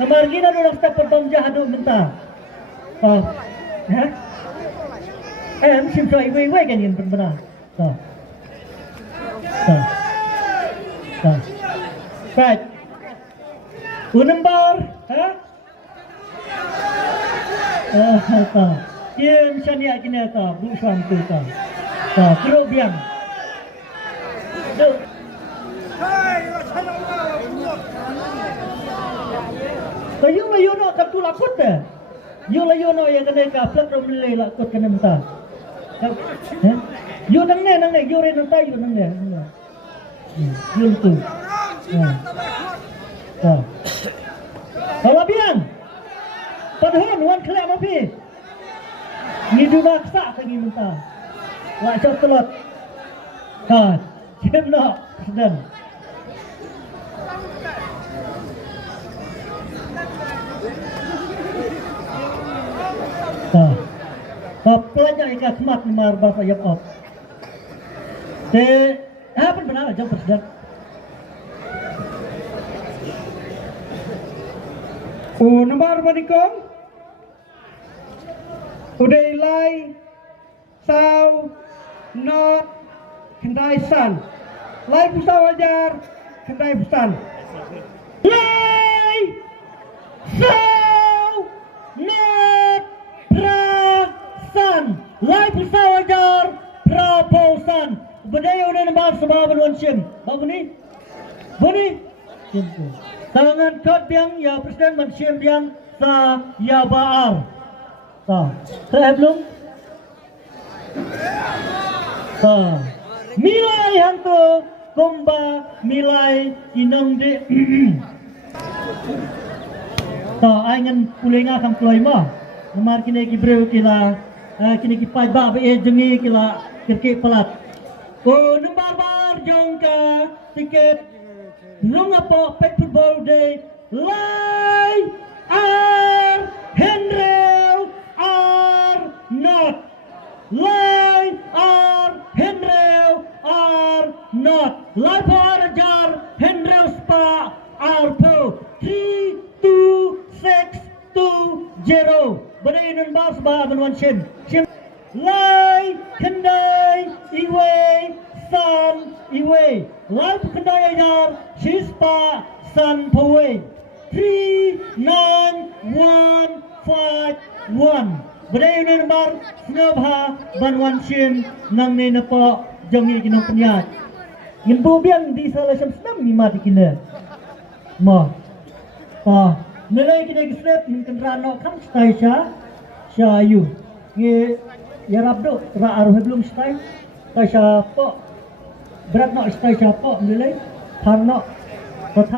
Kamar gina orang tak potong jahadu mentah. Oh, ha? Shim so iwe kan yang benar. So, right. Number, ha? Kim shania kini bukan tu kero biang. Kayu layu no kartu lakut deh. You layu no yang kena kaplat romile lakut kena mentah. You nang ne you re nang tay you nang ne. You tu. Kalau biang. Padahal wan kelak mapi. Ni dua ksak lagi mentah. Wak cok telot. Shim nak sedang. Pelajar ikat kemat nomor berapa yang op. Apa benar jam sedang. Nomor berikut. Udah lai, sau, not, kendai san. Lai pisa wajar, kendai pesan. Lai, sau, not, prasan. Lai pisa wajar, praposan. Bedaya udah nombor sebab beruan shim. Bapak ni? Bani? Tangan kot biang ya presiden man shim biang sa ya baar. Saya belum. Milai hantu kumba milai inang di. Aingan pulenga kam kloi ma. Nomor kini kibreu kila kini kipai ba be jengi kila kirki pelat. Nomor bar jongka tiket lungapo pet football day lai handrail not. Lie or handrail or not. Lie for jar handrail spa or po 3, 2, 6, 2, 0. Badai nun bas ba aban shim. Lie kendai iwe san iwe. Lie kendai jar shispa san powe 3, 9, 1, 5, 1. Badai ni nomor Sngap banwan shim nang ni napo jongi kinong penyat. Ngimbu biang di salah senam ni mati kina. Mo. Nilai kina kisret min kenrano kam stai sha yu. Nge yarab do ra aruh belum stai. Ta sha po. Berat no stai sha po nilai. Pan no